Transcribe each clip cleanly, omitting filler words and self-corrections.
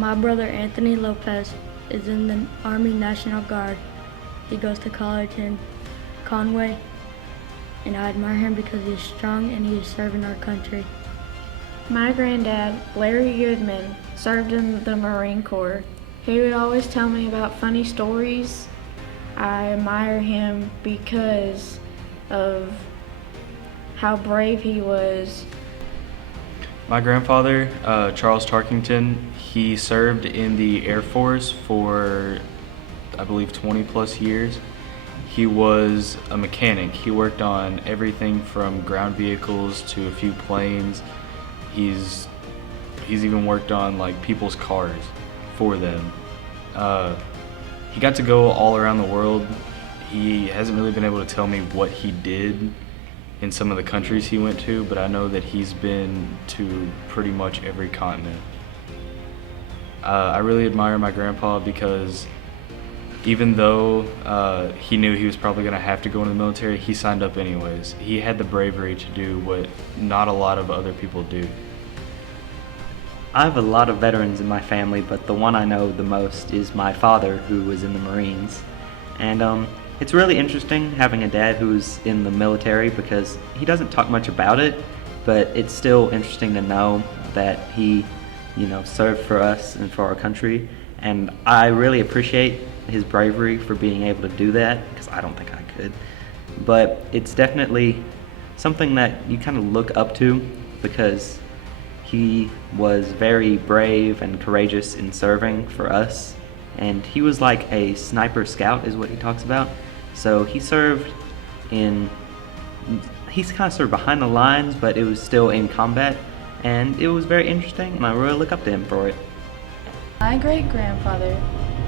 My brother Anthony Lopez is in the Army National Guard. He goes to college in Conway, and I admire him because he is strong and he is serving our country. My granddad, Larry Goodman, served in the Marine Corps. He would always tell me about funny stories. I admire him because of how brave he was. My grandfather, Charles Tarkington, he served in the Air Force for, I believe, 20 plus years. He was a mechanic. He worked on everything from ground vehicles to a few planes. He's even worked on like people's cars for them. He got to go all around the world. He hasn't really been able to tell me what he did in some of the countries he went to, but I know that he's been to pretty much every continent. I really admire my grandpa because even though he knew he was probably going to have to go into the military, he signed up anyways. He had the bravery to do what not a lot of other people do. I have a lot of veterans in my family, but the one I know the most is my father, who was in the Marines. And it's really interesting having a dad who's in the military because he doesn't talk much about it, but it's still interesting to know that he, served for us and for our country. And I really appreciate his bravery for being able to do that because I don't think I could. But it's definitely something that you kind of look up to because he was very brave and courageous in serving for us. And he was like a sniper scout is what he talks about. So he kind of served behind the lines, but it was still in combat. And it was very interesting, and I really look up to him for it. My great-grandfather,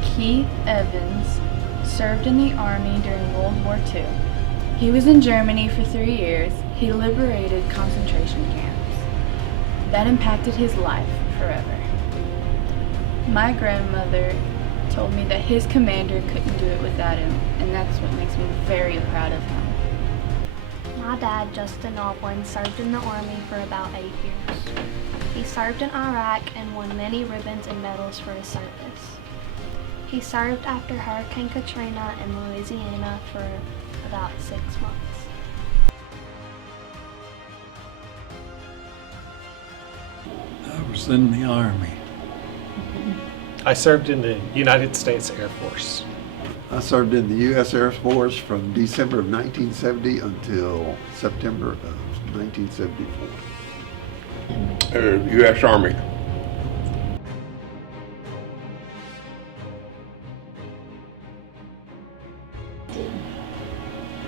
Keith Evans, served in the Army during World War II. He was in Germany for 3 years. He liberated concentration camps. That impacted his life forever. My grandmother told me that his commander couldn't do it without him, and that's what makes me very proud of him. My dad, Justin Alwyn, served in the Army for about 8 years. He served in Iraq and won many ribbons and medals for his service. He served after Hurricane Katrina in Louisiana for about 6 months. I was in the Army. I served in the United States Air Force. I served in the U.S. Air Force from December of 1970 until September of 1974. U.S. Army.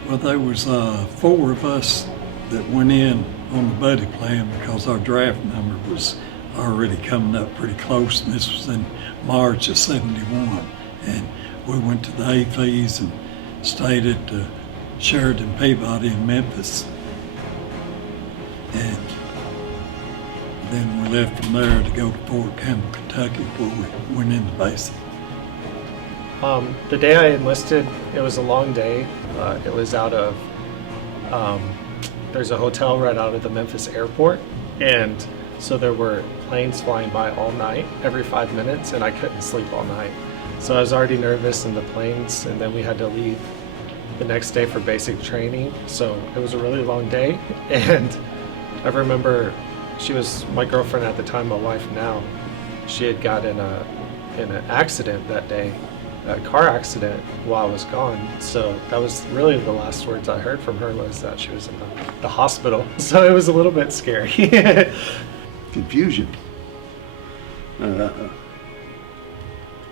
Well, there was 4 of us that went in on the buddy plan because our draft number was already coming up pretty close, and this was in March of '71. And we went to the AFES and stayed at Sheridan Peabody in Memphis. And then we left from there to go to Fort Campbell, Kentucky, where we went into basic. The day I enlisted, it was a long day. It was out of, there's a hotel right out of the Memphis airport. And so there were planes flying by all night, every 5 minutes, and I couldn't sleep all night. So I was already nervous in the planes, and then we had to leave the next day for basic training. So it was a really long day. And I remember she was my girlfriend at the time, my wife now. She had got in an accident that day, a car accident while I was gone. So that was really the last words I heard from her was that she was in the hospital. So it was a little bit scary. Confusion.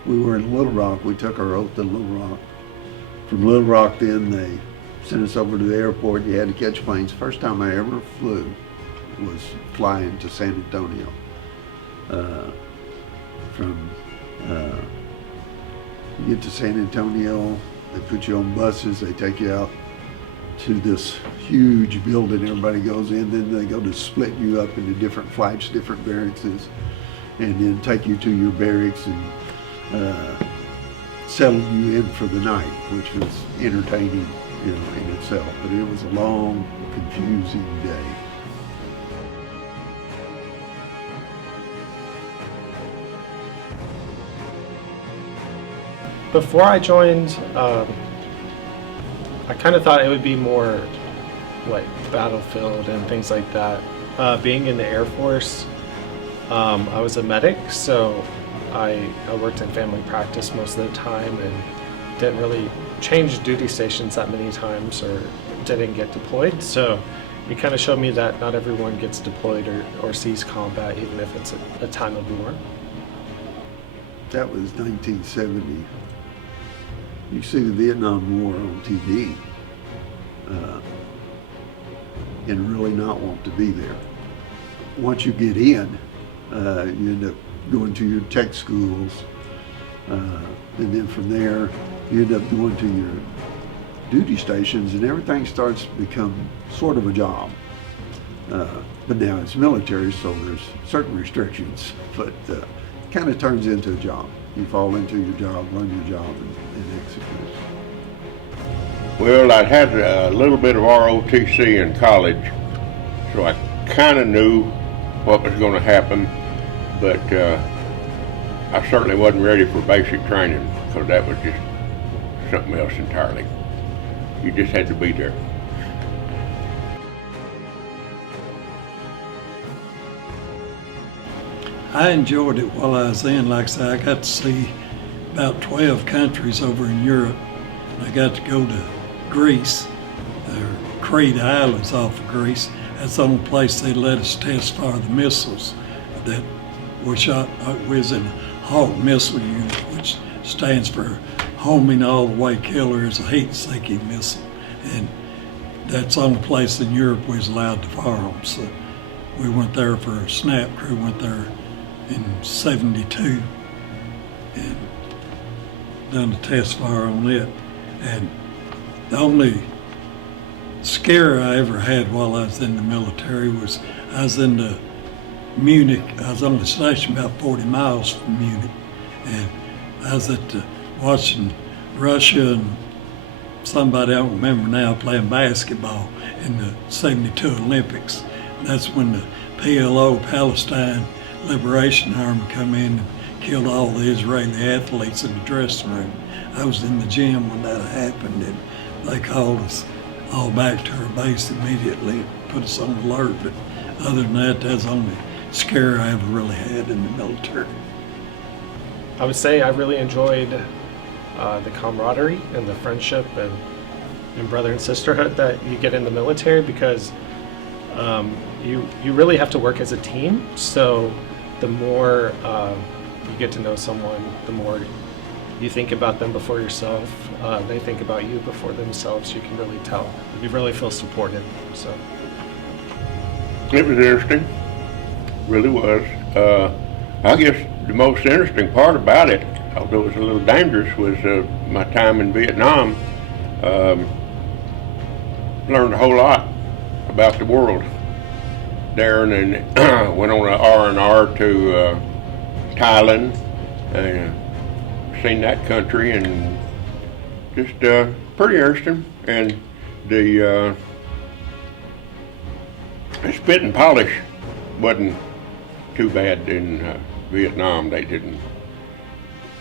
We were in Little Rock. We took our oath in Little Rock. From Little Rock, then they sent us over to the airport. You had to catch planes. First time I ever flew was flying to San Antonio. You get to San Antonio, they put you on buses, they take you out to this huge building everybody goes in, then they go to split you up into different flights, different barracks, and then take you to your barracks and settle you in for the night, which was entertaining, in itself. But it was a long, confusing day. before I joined, I kind of thought it would be more like battlefield and things like that. Being in the Air Force, I was a medic, so I worked in family practice most of the time and didn't really change duty stations that many times or didn't get deployed. So it kind of showed me that not everyone gets deployed or sees combat, even if it's a time of war. That was 1970. You see the Vietnam War on TV and really not want to be there. Once you get in, you end up going to your tech schools, and then from there you end up going to your duty stations, and everything starts to become sort of a job. But now it's military, so there's certain restrictions, but kind of turns into a job. You fall into your job, run your job, and execute it. Well, I had a little bit of ROTC in college, so I kind of knew what was going to happen, but I certainly wasn't ready for basic training, because that was just something else entirely. You just had to be there. I enjoyed it while I was in. Like I said, I got to see about 12 countries over in Europe. I got to go to Greece, Crete Islands off of Greece. That's the only place they let us test fire the missiles that were shot. We was in Hawk Missile Unit, which stands for Homing All the Way Killer. Is a heat-seeking missile, and that's the only place in Europe we was allowed to fire them. So we went there for a SNAP crew. Went there in '72 and done a test fire on it. And the only scare I ever had while I was in the military was I was in the Munich. I was on the station about 40 miles from Munich, and I was watching Russia and somebody I don't remember now playing basketball in the '72 Olympics. And that's when the PLO, Palestine Liberation Army, come in and killed all the Israeli athletes in the dressing room. I was in the gym when that happened, and they called us all back to our base immediately and put us on alert. But other than that, that's the only scare I ever really had in the military. I would say I really enjoyed the camaraderie and the friendship and brother and sisterhood that you get in the military, because you really have to work as a team. So the more you get to know someone, the more you think about them before yourself. They think about you before themselves. You can really tell. You really feel supported. So it was interesting, really was. I guess the most interesting part about it, although it was a little dangerous, was my time in Vietnam. Learned a whole lot about the world there, and then went on an R&R to Thailand, and seen that country, and just pretty interesting. And the spit and polish wasn't too bad in Vietnam. They didn't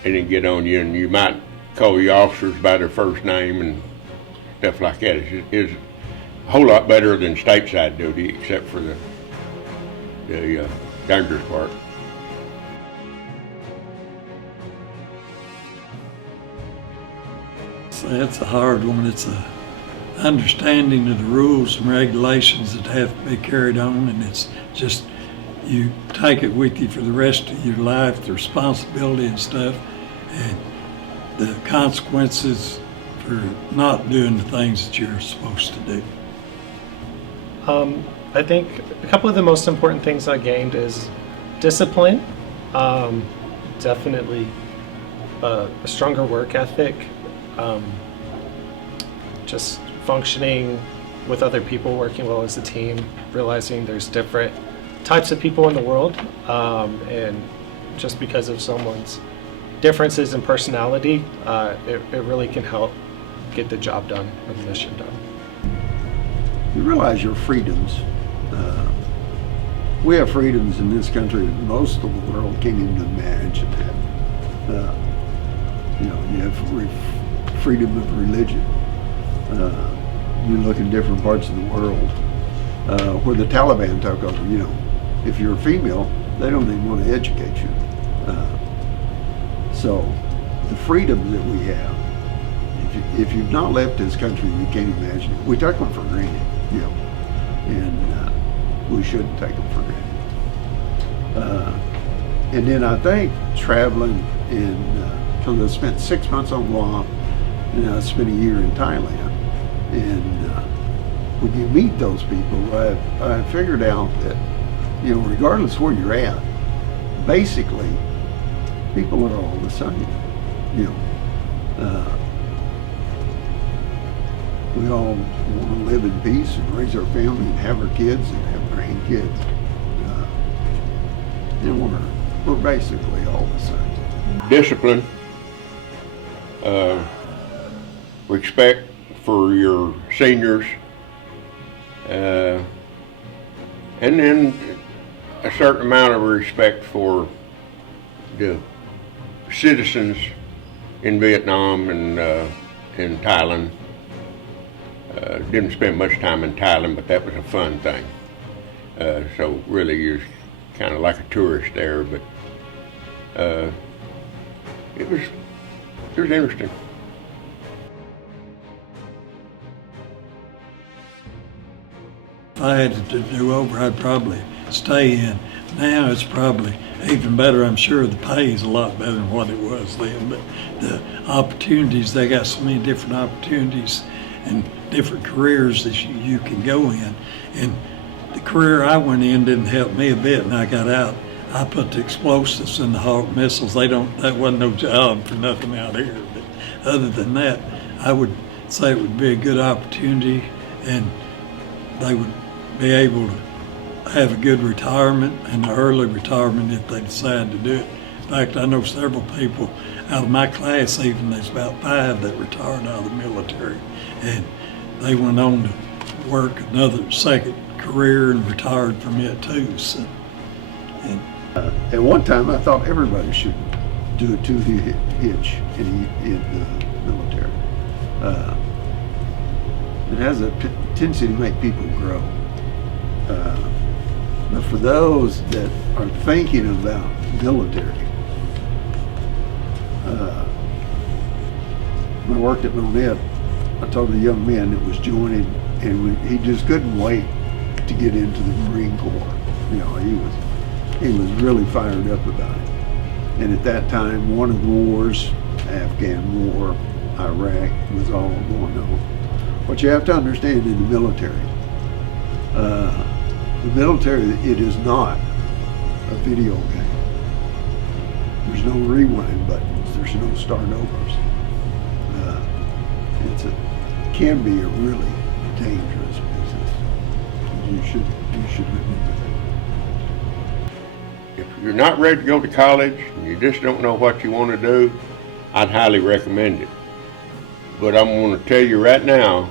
get on you, and you might call your officers by their first name and stuff like that. It's a whole lot better than stateside duty, except for the dangerous part. So that's a hard one. It's a understanding of the rules and regulations that have to be carried on, and it's just you take it with you for the rest of your life, the responsibility and stuff, and the consequences for not doing the things that you're supposed to do. I think a couple of the most important things I gained is discipline, definitely a stronger work ethic, just functioning with other people, working well as a team, realizing there's different types of people in the world, and just because of someone's differences in personality, it really can help get the job done or the mission done. You realize your freedoms. We have freedoms in this country that most of the world can't even imagine. You know, you have freedom of religion. You look in different parts of the world where the Taliban took over. You know, if you're a female, they don't even want to educate you. So the freedom that we have, if you've not left this country, you can't imagine it. We take them for granted, you know, and we shouldn't take them for granted. And then I think traveling because I spent 6 months on Guam, and I spent a year in Thailand. And when you meet those people, I figured out that, you know, regardless where you're at, basically, people are all the same. You know, we all want to live in peace and raise our family and have our kids and have grandkids. And we're basically all the same. Discipline, respect for your seniors, and then a certain amount of respect for the citizens in Vietnam and in Thailand. Didn't spend much time in Thailand, but that was a fun thing. So really you're kind of like a tourist there, but it was interesting. If I had to do over, I'd probably stay in. Now it's probably even better. I'm sure the pay is a lot better than what it was then, but the opportunities, they got so many different opportunities and different careers that you can go in. And the career I went in didn't help me a bit, and I got out. I put the explosives in the Hawk missiles. That wasn't no job for nothing out here. But other than that, I would say it would be a good opportunity, and they would be able to have a good retirement and an early retirement if they decide to do it. In fact, I know several people out of my class, even there's about 5 that retired out of the military, and they went on to work another second career and retired from it too. So, at one time, I thought everybody should do a 2-hitch in the military. It has a tendency to make people grow. But for those that are thinking about military, when I worked at Monette, I told a young man that was joining, and he just couldn't wait to get into the Marine Corps. You know, he was really fired up about it. And at that time, one of the wars, Afghan War, Iraq, was all going on. What you have to understand in the military, it is not a video game. There's no rewind buttons. There's no start overs. It can be a really dangerous business. You should remember that. If you're not ready to go to college and you just don't know what you want to do, I'd highly recommend it. But I'm going to tell you right now,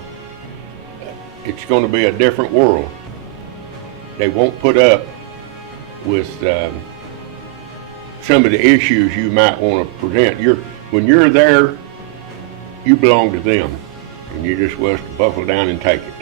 it's going to be a different world. They won't put up with some of the issues you might want to present. When you're there, you belong to them, and you're just supposed to buckle down and take it.